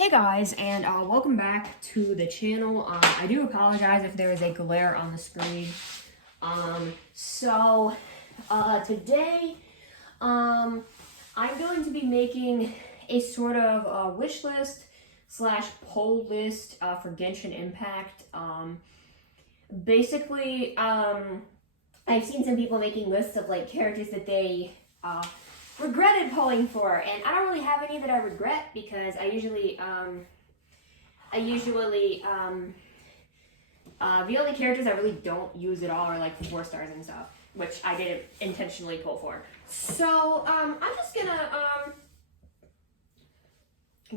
Hey guys, and welcome back to the channel. I do apologize if there is a glare on the screen. Today, I'm going to be making a sort of wish list slash poll list for Genshin Impact. Basically, I've seen some people making lists of like characters that they regretted pulling for, and I don't really have any that I regret because the only characters I really don't use at all are like 4 stars and stuff, which I didn't intentionally pull for. So I'm just gonna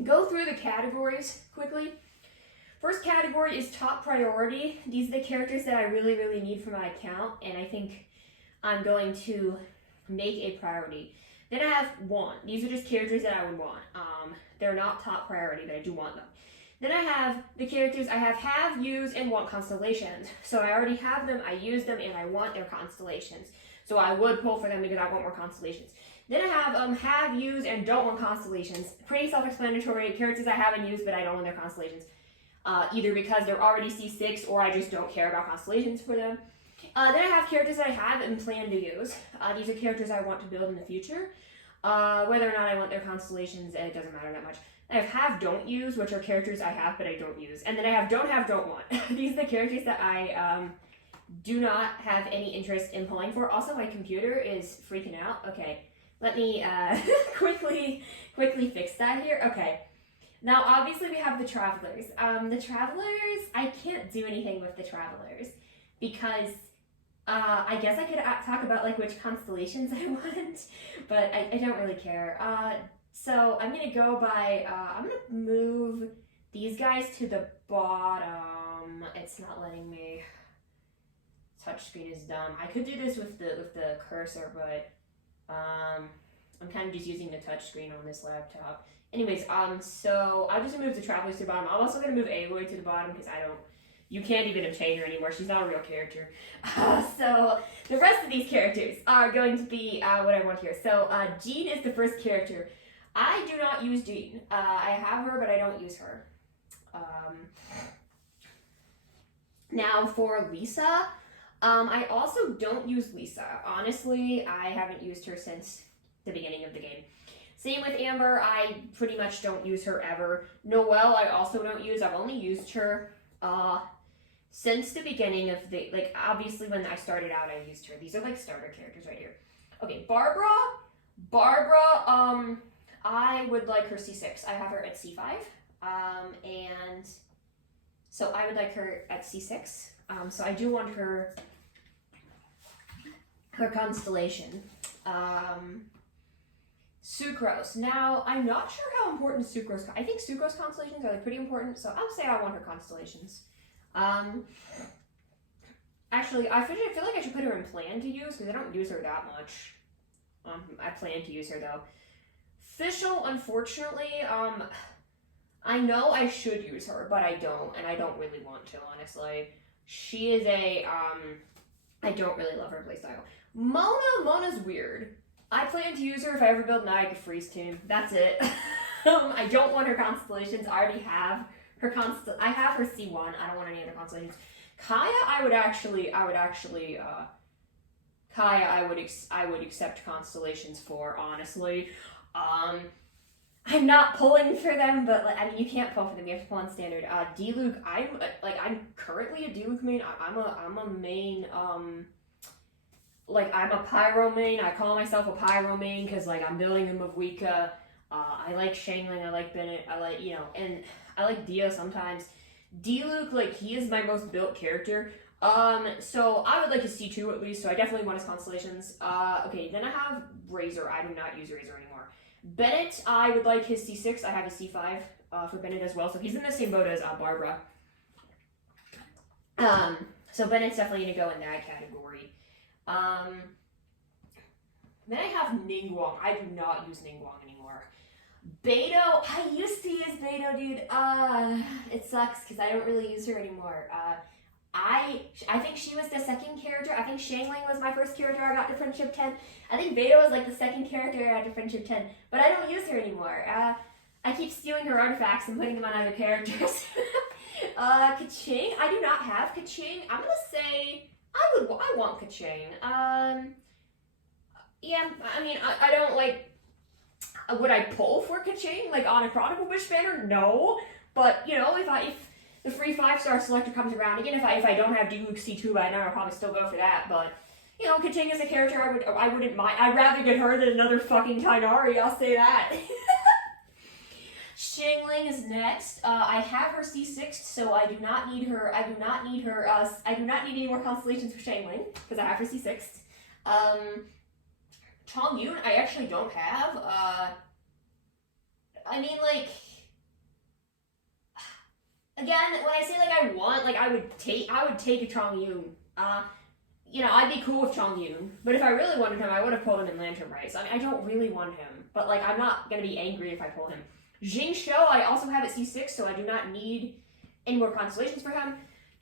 go through the categories quickly. First category is top priority. These are the characters that I really need for my account, and I think I'm going to make a priority. Then I have 1. These are just characters that I would want. They're not top priority, but I do want them. Then I have the characters I have used, and want constellations. So I already have them, I use them, and I want their constellations. So I would pull for them because I want more constellations. Then I have used, and don't want constellations. Pretty self-explanatory. Characters I haven't used, but I don't want their constellations. Either because they're already C6, or I just don't care about constellations for them. Then I have characters that I have and plan to use. These are characters I want to build in the future. Whether or not I want their constellations, it doesn't matter that much. I have don't use, which are characters I have but I don't use. And then I have don't want. These are the characters that I do not have any interest in pulling for. Also, my computer is freaking out. Okay, let me quickly fix that here. Okay. Now, obviously, we have the Travelers. The Travelers, I can't do anything with the Travelers because I guess I could talk about like which constellations I want, but I don't really care. So I'm gonna go by, I'm gonna move these guys to the bottom. It's not letting me. Touchscreen is dumb. I could do this with the cursor, but I'm kind of just using the touchscreen on this laptop. Anyways, so I'll just move the Travelers to the bottom. I'm also gonna move Aloy to the bottom because you can't even obtain her anymore. She's not a real character. So the rest of these characters are going to be what I want here. So Jean is the first character. I do not use Jean. I have her, but I don't use her. Now for Lisa, I also don't use Lisa. Honestly, I haven't used her since the beginning of the game. Same with Amber. I pretty much don't use her ever. Noelle, I also don't use. I've only used her since the beginning of the, like, obviously when I started out, I used her. These are like starter characters right here. Okay, Barbara, I would like her C6. I have her at C5, and so I would like her at C6. So I do want her constellation. Sucrose. Now, I'm not sure how important Sucrose. I think Sucrose constellations are like pretty important, so I'll say I want her constellations. Actually, I feel like I should put her in plan to use because I don't use her that much. I plan to use her though. Fischl, unfortunately, I know I should use her, but I don't, and I don't really want to, honestly. She is I don't really love her playstyle. Mona's weird. I plan to use her if I ever build an Aya Freeze team. That's it. I don't want her constellations. I already have her I have her C1. I don't want any other constellations. Kaya, I would accept constellations for, honestly. I'm not pulling for them, but like, I mean, you can't pull for them. You have to pull on standard. D-Luke, I'm currently a D-Luke main. I'm a main, I'm a Pyro main. I call myself a Pyro main because, like, I'm building him of Wika. I like Shangling, I like Bennett, and I like Dia sometimes. D-Luke, like, he is my most built character. So I would like his C2 at least, so I definitely want his constellations. Okay, then I have Razor. I do not use Razor anymore. Bennett, I would like his C6. I have his C5 for Bennett as well, so he's in the same boat as Barbara. So Bennett's definitely going to go in that category. Then I have Ningguang. I do not use Ningguang anymore. Beidou, I used to use Beidou, dude. It sucks because I don't really use her anymore. I think she was the second character. I think Shangling was my first character I got to Friendship 10. I think Beidou was like the second character I got to Friendship 10, but I don't use her anymore. I keep stealing her artifacts and putting them on other characters. Kaching, I do not have Kaching. I'm gonna say I want Kaching. Yeah, I mean, I don't like. Would I pull for Kaching like on a Chronicle Wish banner? No, but you know, if the free 5-star selector comes around again, if I don't have Deluxe C2 by now, I'll probably still go for that. But you know, Kaching is a character I wouldn't mind. I'd rather get her than another fucking Tainari. I'll say that. Xingling is next. I have her C6, so I do not need her. I do not need any more constellations for Xingling because I have her C6. Chongyun, I actually don't have. I mean, like, again, when I say like I want, like I would take a Chongyun. You know, I'd be cool with Chongyun, but if I really wanted him, I would have pulled him in Lantern Rice. I mean, I don't really want him, but like I'm not gonna be angry if I pull him. Jing Shou, I also have at C6, so I do not need any more constellations for him.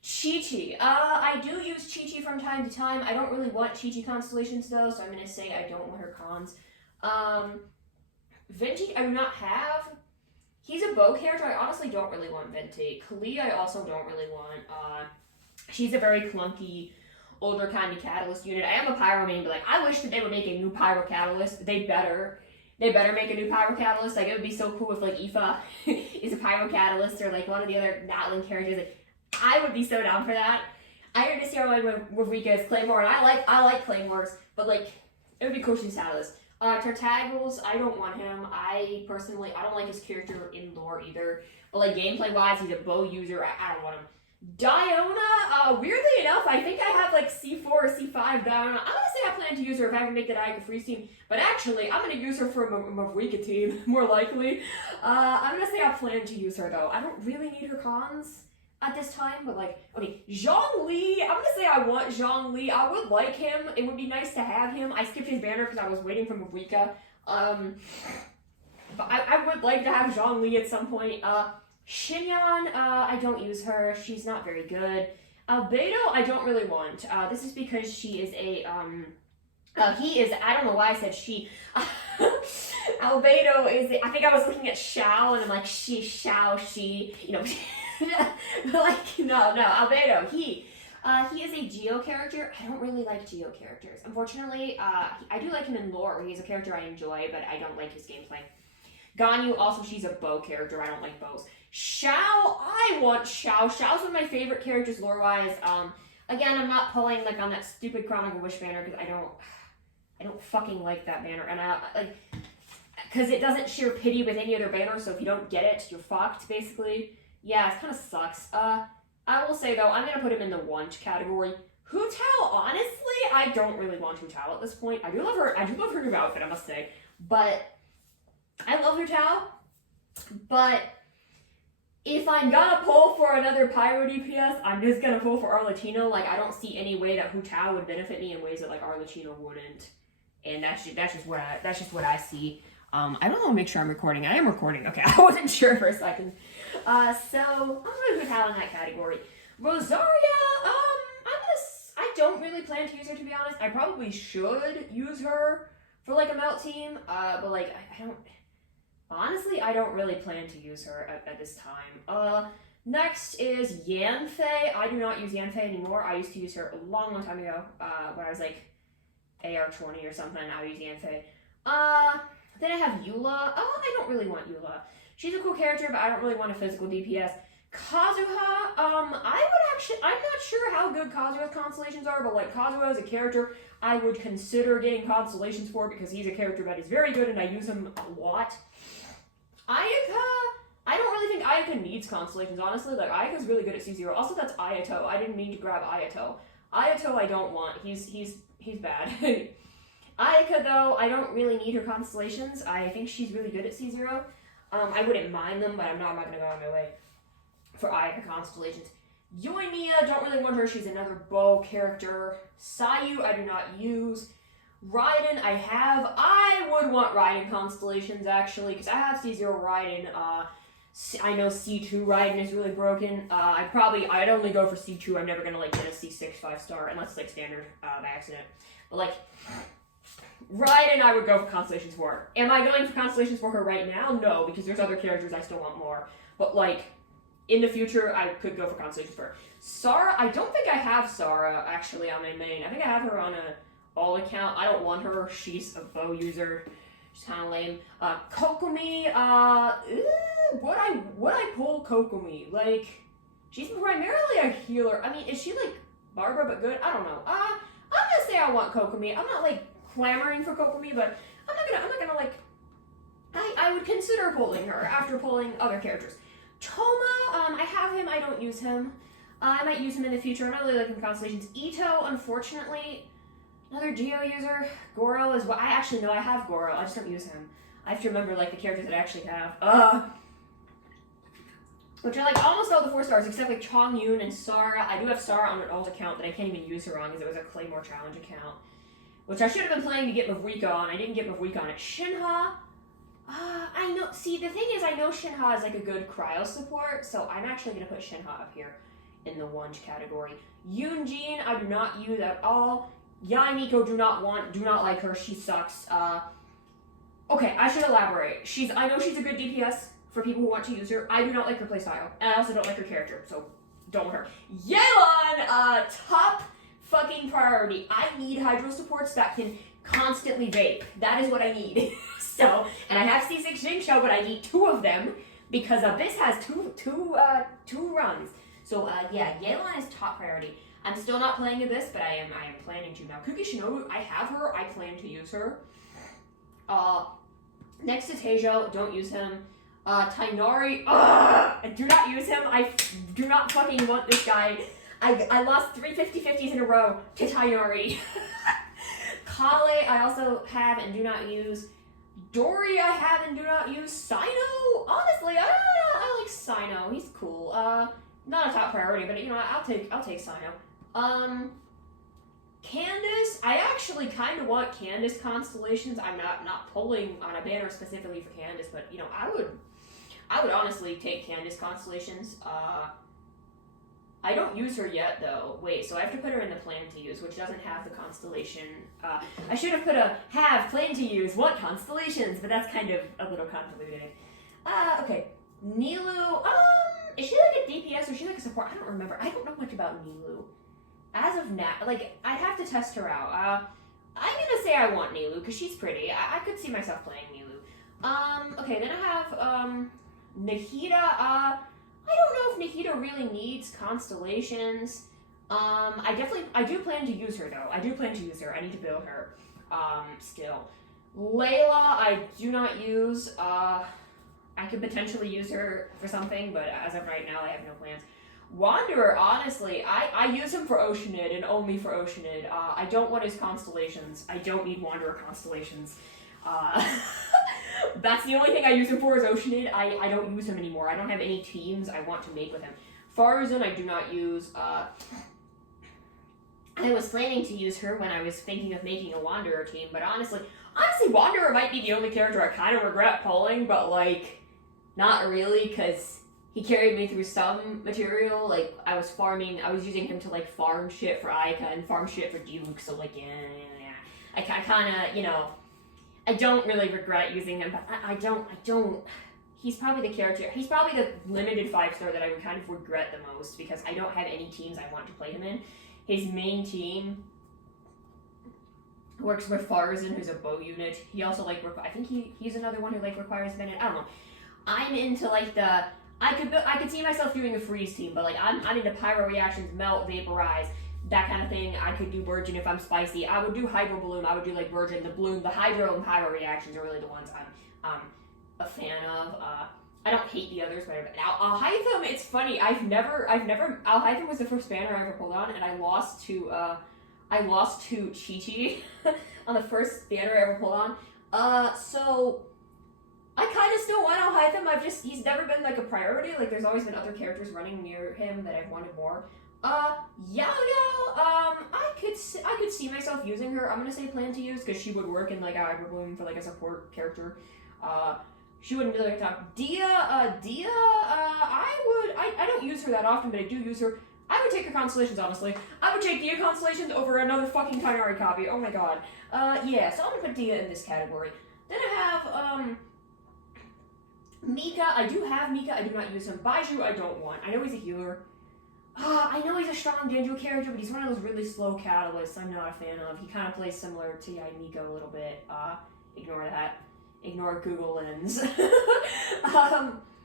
Chi-Chi. I do use Chi-Chi from time to time. I don't really want Chi-Chi constellations though, so I'm gonna say I don't want her cons. Venti, I do not have. He's a bow character. I honestly don't really want Venti. Kali, I also don't really want. She's a very clunky, older kind of catalyst unit. I am a pyro main, but like I wish that they would make a new pyro catalyst. They better make a new pyro catalyst. Like it would be so cool if like Aoife is a pyro catalyst or like one of the other Natlan characters. Like, I would be so down for that. I heard this year with Rika's Claymore, and I like Claymores, but like it would be cool to use catalyst. Tartaggles, I don't want him. I don't like his character in lore either. But like gameplay wise, he's a bow user. I don't want him. Diona, weirdly enough, I think I have like C4 or C5 Diona. I'm gonna say I plan to use her if I can make the Ayaka Freeze team, but actually I'm gonna use her for a Mavrika team, more likely. I'm gonna say I plan to use her though. I don't really need her cons at this time, but like, okay, Zhongli, I'm gonna say I want Zhongli. I would like him. It would be nice to have him. I skipped his banner because I was waiting for Mavrika. But I would like to have Zhongli at some point. Xinyan, I don't use her. She's not very good. Albedo, I don't really want. This is because she is a, I don't know why I said she. Albedo is, I think I was looking at Xiao and I'm like, she, you know. Like, no, Albedo, he is a Geo character. I don't really like Geo characters. Unfortunately, I do like him in lore. He's a character I enjoy, but I don't like his gameplay. Ganyu, also she's a bow character. I don't like bows. Xiao, I want Xiao. Xiao's one of my favorite characters lore-wise. Again, I'm not pulling like on that stupid Chronicle Wish banner because I don't fucking like that banner, and because it doesn't share pity with any other banner. So if you don't get it, you're fucked, basically. Yeah, it kind of sucks. I will say though, I'm gonna put him in the want category. Hu Tao, honestly, I don't really want Hu Tao at this point. I do love her new outfit, I must say, but I love Hu Tao, but if I'm gonna pull for another Pyro DPS, I'm just gonna pull for Arlecchino. Like, I don't see any way that Hu Tao would benefit me in ways that like Arlecchino wouldn't, and that's just what I see. I don't know. Make sure I'm recording. I am recording. Okay, I wasn't sure for a second. So I'm gonna put Hal in that category. Rosaria, I don't really plan to use her, to be honest. I probably should use her for like a melt team, but like I don't. Honestly, I don't really plan to use her at this time. Next is Yanfei. I do not use Yanfei anymore. I used to use her a long time ago, when I was like AR20 or something. I use Yanfei. Then I have Eula. I don't really want Eula. She's a cool character, but I don't really want a physical DPS. Kazuha, I'm not sure how good Kazuha's constellations are, but like Kazuha is a character I would consider getting constellations for because he's a character that is very good and I use him a lot. Ayaka, I don't really think Ayaka needs constellations, honestly. Like, Ayaka's really good at C0. Also, that's Ayato. I didn't mean to grab Ayato. Ayato I don't want. He's bad. Ayaka, though, I don't really need her constellations. I think she's really good at C0. I wouldn't mind them, but I'm not going to go on my way for Ayaka constellations. Yoimiya, don't really want her. She's another bow character. Sayu, I do not use. Raiden, I would want Raiden constellations, actually, because I have C0 Raiden. I know C2 Raiden is really broken. I'd only go for C2. I'm never going to, like, get a C6 5-star, unless it's, like, standard by accident. But, like, Raiden, I would go for constellations for her. Am I going for constellations for her right now? No, because there's other characters I still want more. But like, in the future, I could go for constellations for her. Sarah, I don't think I have Sarah actually on my main. I think I have her on a all account. I don't want her. She's a bow user. She's kind of lame. Kokomi, would I pull Kokomi? Like, she's primarily a healer. I mean, is she like Barbara but good? I don't know. I'm gonna say I want Kokomi. I'm not like clamoring for Kokomi, but I'm not gonna like. I would consider pulling her after pulling other characters. Toma, I have him. I don't use him. I might use him in the future. I'm not really liking constellations. Ito, unfortunately. Another Geo user. Goro is what I actually know. I have Goro. I just don't use him. I have to remember like the characters that I actually have. Which are like almost all the 4 stars except like Chong Yun and Sarah. I do have Sarah on an old account that I can't even use her on because it was a Claymore Challenge account. Which I should have been playing to get Mavrika on. I didn't get Mavrika on it. Shinha. I know. See, the thing is, I know Shinha is like a good cryo support, so I'm actually gonna put Shinha up here in the Wunj category. Yoonjin, I do not use at all. Yai Miko, do not like her. She sucks. Okay, I should elaborate. I know she's a good DPS for people who want to use her. I do not like her playstyle, and I also don't like her character, so don't want her. Yelan, top fucking priority. I need hydro supports that can constantly vape. That is what I need. So, and I have C6 Jingshou, but I need 2 of them because Abyss has two runs. So yeah, Yelan is top priority. I'm still not playing Abyss, but I am planning to now. Kuki Shinobu, I have her. I plan to use her. Next to Teijo, don't use him. Tainari, I do not use him. I do not fucking want this guy. I lost 3 50-50s in a row to Tainari. Kale, I also have and do not use. Dory, I have and do not use. Sino, honestly, I like Sino. He's cool. Not a top priority, but you know, I'll take Sino. Candace, I actually kind of want Candace constellations. I'm not pulling on a banner specifically for Candace, but you know, I would honestly take Candace constellations. I don't use her yet though. Wait, so I have to put her in the plan to use, which doesn't have the constellation. I should have put a plan to use, what constellations, but that's kind of a little convoluted. Okay. Nilu, is she like a DPS or is she like a support? I don't remember. I don't know much about Nilu. As of now, like, I'd have to test her out. I'm gonna say I want Nilu because she's pretty. I could see myself playing Nilu. Okay, then I have, Nahida, I don't know if Nahida really needs constellations. I do plan to use her though. I do plan to use her. I need to build her, still. Layla, I do not use. I could potentially use her for something, but as of right now, I have no plans. Wanderer, honestly, I use him for Oceanid and only for Oceanid. I don't want his constellations. I don't need Wanderer constellations. That's the only thing I use him for is Oceanid. I don't use him anymore. I don't have any teams I want to make with him. Farzan, I do not use. I was planning to use her when I was thinking of making a Wanderer team, but honestly, Wanderer might be the only character I kind of regret pulling, but like, not really, because he carried me through some material. Like, I was using him to like farm shit for Aika and farm shit for Diluc, so like, yeah. I kind of, you know, I don't really regret using him, but I don't, he's probably the character, he's probably the limited 5-star that I would kind of regret the most, because I don't have any teams I want to play him in. His main team works with Farzan, who's a bow unit. He also, like, I think he's another one who, like, requires minute, I don't know. I'm into, like, I could see myself doing a freeze team, but, like, I'm into pyro reactions, melt, vaporize, that kind of thing. I could do Virgin if I'm spicy. I would do Hydro Bloom. I would do, like, Virgin, the Bloom, the Hydro and pyro reactions are really the ones I'm a fan of. I don't hate the others, but Alhaitham, it's funny. Alhaitham was the first banner I ever pulled on, and I lost to Chi-Chi on the first banner I ever pulled on. So I kind of still want Alhaitham. He's never been like a priority. Like, there's always been other characters running near him that I've wanted more. Yao, I could see myself using her. I'm gonna say plan to use, because she would work in like Hydro Bloom for like a support character. She wouldn't really talk. Dia, I don't use her that often, but I do use her. I would take her constellations, honestly. I would take Dia constellations over another fucking Kainari copy. Oh my god. Yeah, so I'm gonna put Dia in this category. Then I have, Mika. I do have Mika. I do not use him. Baiju, I don't want. I know he's a healer. I know he's a strong Genjo character, but he's one of those really slow catalysts I'm not a fan of. He kind of plays similar to Miko a little bit. Ignore that. Ignore Google Lens.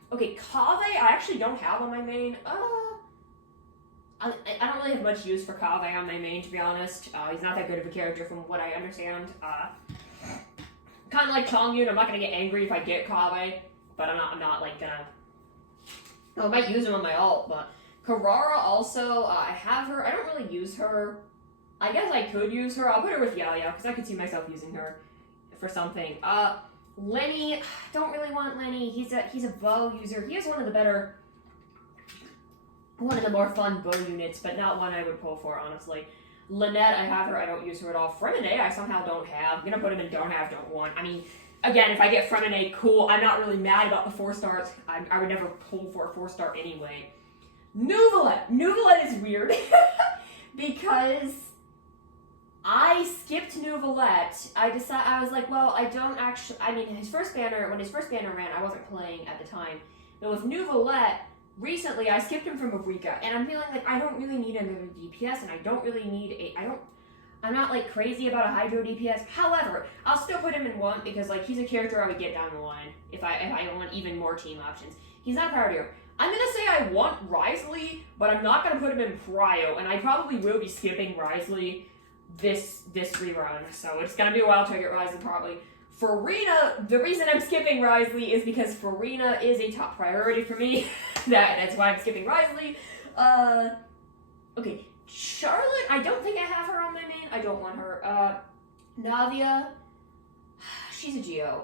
Okay, Kave, I actually don't have on my main. I don't really have much use for Kave on my main, to be honest. He's not that good of a character from what I understand. Kind of like Chongyun, I'm not gonna get angry if I get Kave, but I'm not like gonna. I might use him on my ult, but Karara also, I have her. I don't really use her. I guess I could use her. I'll put her with Yaya because I could see myself using her for something. Lenny, don't really want Lenny. He's a bow user. He is one of the more fun bow units, but not one I would pull for, honestly. Lynette, I have her. I don't use her at all. Fremine, I somehow don't have. I'm gonna put him in don't have, don't want. I mean, again, if I get Fremine, cool. I'm not really mad about the 4 stars. I would never pull for a 4-star anyway. Nuvolette. Nuvolette is weird because I skipped Nuvolette. I was like, well, I don't actually. I mean, when his first banner ran, I wasn't playing at the time. But with Nuvolette, recently I skipped him from Mavrika, and I'm feeling like I don't really need another DPS, and I don't really need I'm not like crazy about a Hydro DPS. However, I'll still put him in 1 because like he's a character I would get down the line if I want even more team options. He's not priority. I'm gonna say I want Risley, but I'm not gonna put him in prio, and I probably will be skipping Risley this rerun. So it's gonna be a while till I get Risley probably. Farina, the reason I'm skipping Risley is because Farina is a top priority for me. That's why I'm skipping Risley. Okay, Charlotte, I don't think I have her on my main. I don't want her. Navia, she's a Geo.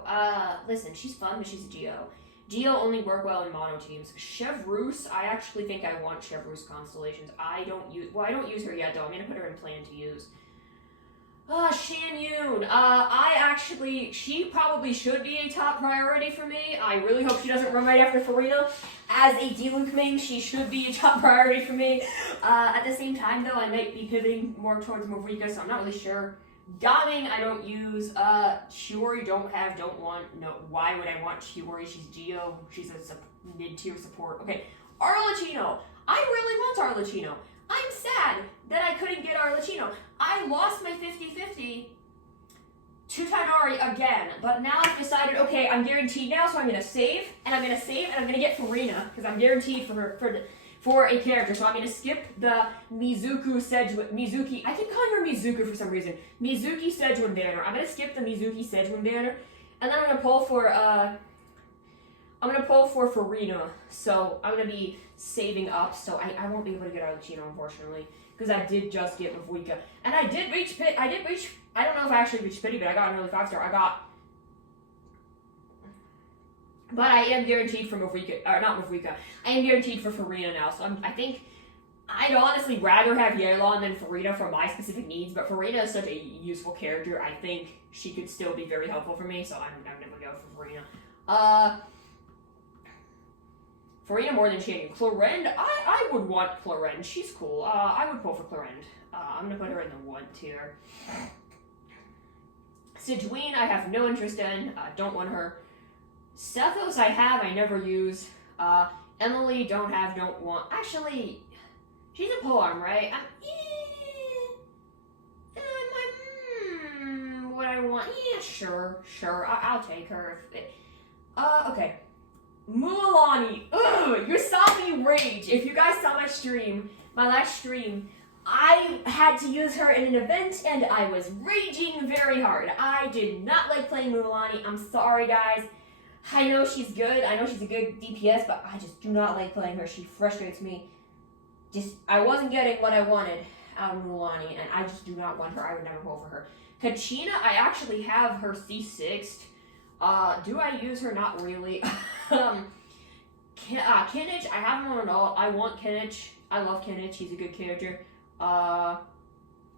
Listen, she's fun, but she's a Geo. Geo only work well in mono teams. Chevreuse, I actually think I want Chevreuse constellations. I don't use her yet though. I'm gonna put her in plan to use. Shan Yun. She probably should be a top priority for me. I really hope she doesn't run right after Farina. As a Diluc main, she should be a top priority for me. At the same time though, I might be pivoting more towards Mavrika, so I'm not really sure. Daming, I don't use. Shiori, don't want. No, why would I want Shiori? She's Geo. She's a mid-tier support. Okay, Arlecchino. I really want Arlecchino. I'm sad that I couldn't get Arlecchino. I lost my 50-50 to Tighnari again, but now I've decided, okay, I'm guaranteed now, so I'm going to save, and I'm going to get Farina, because I'm guaranteed for a character, so I'm going to skip the Mizuki, I keep calling her Mizuku for some reason, Mizuki Sejuan banner. I'm going to skip the Mizuki Sejuan banner, and then I'm going to pull for Farina, so I'm going to be saving up, so I won't be able to get Arlecchino, unfortunately, because I did just get Mavuika, and I don't know if I actually reached pity, but I got an early 5-star, but I am guaranteed for Mavrika, or not Mavrika, I am guaranteed for Farina now, so I think I'd honestly rather have Yelan than Farina for my specific needs, but Farina is such a useful character, I think she could still be very helpful for me, so I'm gonna go for Farina. Farina more than Shannon. Clorend, I would want Clorend, she's cool, I would pull for Clorend. I'm gonna put her in the 1 tier. Sejuani, I have no interest in, don't want her. Sethos I never use. Emily, don't want. Actually, she's a polearm, right? What I want? Yeah, sure. I'll take her. Okay. Mulan. Ugh, you saw me rage. If you guys saw my last stream, I had to use her in an event, and I was raging very hard. I did not like playing Mulan. I'm sorry, guys. I know she's good. I know she's a good DPS, but I just do not like playing her. She frustrates me. I wasn't getting what I wanted out of Mulan, and I just do not want her. I would never pull for her. Kachina, I actually have her C6'd. Do I use her? Not really. Kinich, I haven't won at all. I want Kinich. I love Kinich. He's a good character.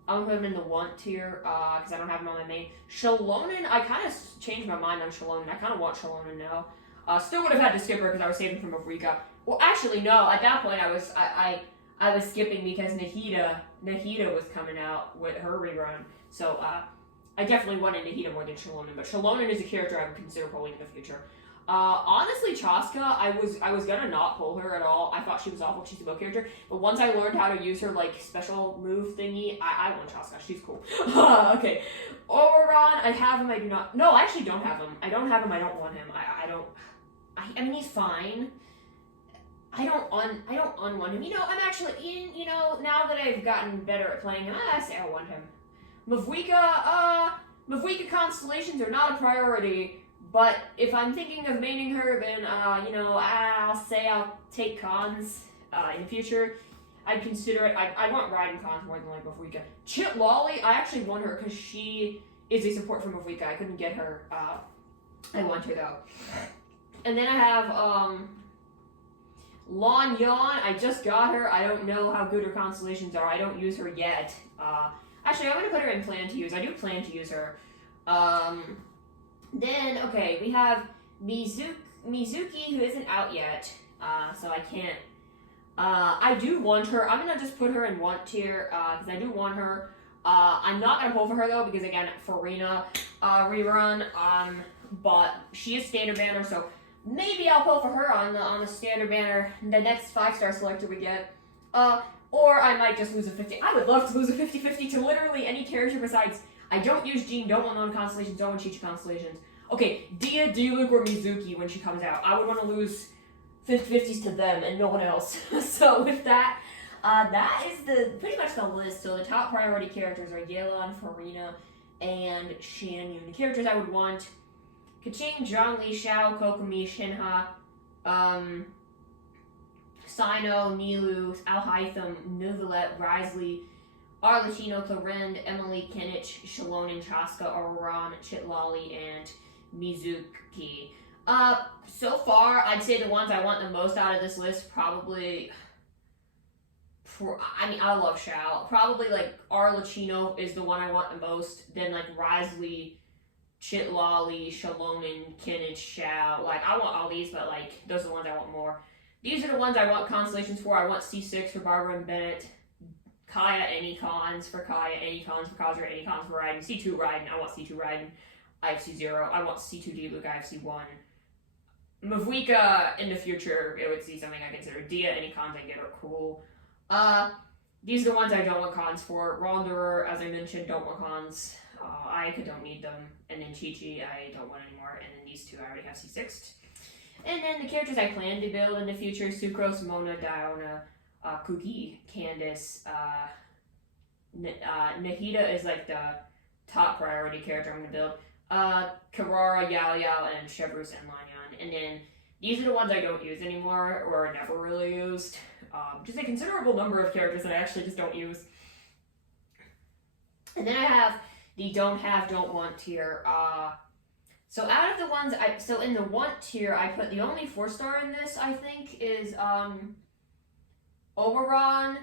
I'm gonna put him in the 1 tier, because I don't have him on my main. Shalonen, I kind of changed my mind on Shalonen. I kind of want Shalonen now. Still would have had to skip her because I was saving from Mavrika. Well, actually, no. At that point, I was skipping because Nahida was coming out with her rerun. So I definitely wanted Nahida more than Shalonen, but Shalonen is a character I would consider pulling in the future. Honestly, Chaska, I was gonna not pull her at all. I thought she was awful. She's a bow character, but once I learned how to use her like special move thingy, I want Chaska. She's cool. Okay, Oberon, I have him. I do not. No, I actually don't have him. I don't have him. I don't want him. I don't. I mean, he's fine. I don't unwann him. I'm actually now that I've gotten better at playing him, I say I want him. Mavwika constellations are not a priority, but if I'm thinking of maining her, then I'll say I'll take cons in the future. I'd consider it. I want Raiden cons more than like Mavwika. Chit Lolly, I actually want her because she is a support for Mavwika. I couldn't get her. I want her though. And then I have Lon Yon, I just got her. I don't know how good her constellations are. I don't use her yet. Actually, I'm going to put her in plan to use. I do plan to use her. Then, okay, we have Mizuki, who isn't out yet. So I can't. I do want her. I'm going to just put her in want tier, because I do want her. I'm not going to pull for her, though, because, again, Farina rerun. But she is standard banner, so maybe I'll pull for her on the standard banner, the next 5-star selector we get. Or I might just lose a 50. I would love to lose a 50-50 to literally any character besides. I don't use Jean, don't want non-constellations, don't want Chi-Chi constellations. Okay, Dia, Diluc, or Mizuki when she comes out. I would want to lose 50-50s to them and no one else. So with that, that is pretty much the list. So the top priority characters are Yelan, Farina, and Shan Yun. The characters I would want: Kaching, Zhongli, Xiao, Kokomi, Shinha, Sino, Nilu, Alhaitham, Nuvalet, Risley, Arlecchino, Thorend, Emily, Kenich, Shalonen, Chaska, Auroran, Chitlali, and Mizuki. So far, I'd say the ones I want the most out of this list probably. I love Xiao. Probably like Arlecchino is the one I want the most. Then like Risley, Chitlali, Shalonen, Kenich, Xiao. Like, I want all these, but like, those are the ones I want more. These are the ones I want constellations for. I want C6 for Barbara and Bennett. Kaya, any cons for Kaya, any cons for Khazra, any cons for Raiden. C2 Raiden, I want C2 Raiden. I have C0. I want C2 Diluc, I have C1. Mavwika, in the future, it would see something I consider. Dia, any cons I get are cool. These are the ones I don't want cons for. Ronderer, as I mentioned, don't want cons. Ayaka, don't need them. And then Chi-Chi, I don't want anymore. And then these two, I already have C6'd. And then the characters I plan to build in the future: Sucrose, Mona, Diona, Kuki, Candace. Nahida is like the top priority character I'm going to build. Karara, Yao Yao, and Chevrus and Lanyan. And then these are the ones I don't use anymore, or never really used. Just a considerable number of characters that I actually just don't use. And then I have the don't want tier. So out of the ones so in the want tier, I put the only 4-star in this, I think, is Oberon.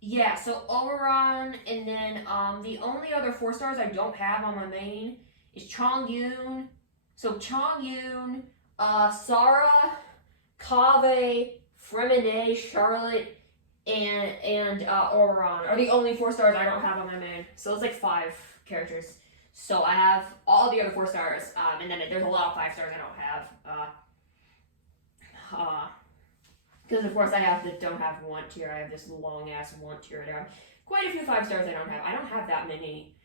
Yeah, so Oberon, and then the only other 4-stars I don't have on my main is Chongyun. So Chongyun, Sarah, Kaveh, Fremine, Charlotte, and Oberon are the only 4-stars I don't have on my main. So it's like 5 characters. So I have all the other 4-stars, and then there's a lot of 5-stars I don't have. Because of course I don't have want tier. I have this long ass want tier. I have quite a few 5-stars I don't have. I don't have that many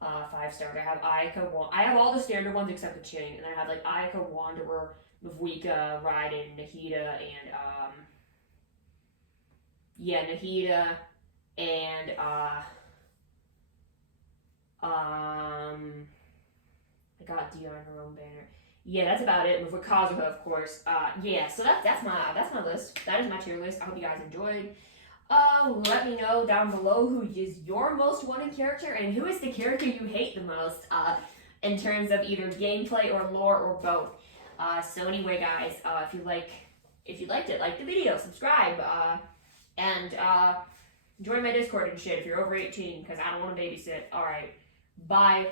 5-stars. I have Ayaka. I have all the standard ones except the Ching, and then I have like Ayaka, Wanderer, Mavwika, Raiden, Nahida, and Nahida, and I got Dia on her own banner. Yeah, that's about it. With Kazuha, of course. Yeah, so that's my list. That is my tier list. I hope you guys enjoyed. Let me know down below who is your most wanted character and who is the character you hate the most. In terms of either gameplay or lore or both. So anyway, guys, if you liked it, like the video, subscribe, and join my Discord and shit if you're over 18, because I don't want to babysit. All right, bye.